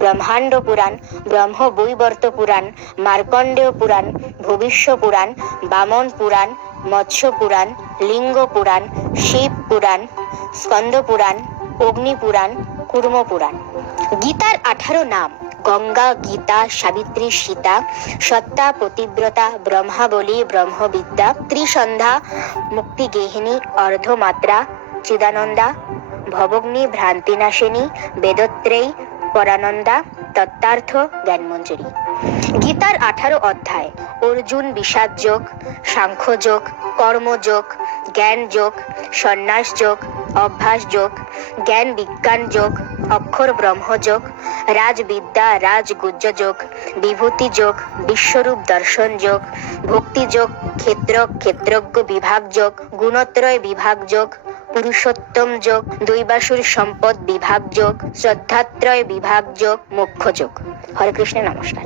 ব্রহ্মাণ্ড পুরাণ, ব্রহ্মবৈবর্ত পুরাণ, মার্কণ্ডেয় পুরাণ, ভবিষ্য পুরাণ, বামন পুরাণ, মৎস্য পুরাণ, লিঙ্গ পুরাণ, শিব পুরাণ, স্কন্দ পুরাণ, অগ্নি পুরাণ, কুর্ম পুরাণ। গীতার 18 নাম: গঙ্গা, গীতা, সাবিত্রী, সীতা, সত্তা, পতিব্রতা, ব্রহ্মাবলী, ব্রহ্মবিদ্যা, ত্রিসন্ধ্যা, মুক্তিগেহিনী, অর্ধমাত্রা, চিদানন্দা, ভবগ্নি, ভ্রান্তিনাশিনী, বেদত্রেয়ী, পরানন্দা, তত্ত্বার্থ, জ্ঞানমঞ্জুরি। গীতার 18 অধ্যায়: অর্জুন বিষাদ যোগ, সাংখ্যযোগ, কর্মযোগ, জ্ঞান যোগ, সন্ন্যাস যোগ, অভ্যাস যোগ, জ্ঞান বিজ্ঞান যোগ, অক্ষর ব্রহ্মযোগ, রাজবিদ্যা, রাজগুজ্জ যোগ, বিভূতি যোগ, বিশ্বরূপ দর্শন যোগ, ভক্তি যোগ, ক্ষেত্রজ্ঞ বিভাগ যোগ, গুণত্রয় বিভাগ যোগ, পুরুষোত্তম যোগ, দৈবাসুর সম্পদ বিভাগ যোগ, শ্রদ্ধাত্রয় বিভাগ যোগ, মোক্ষ যোগ। হরে কৃষ্ণ, নমস্কার।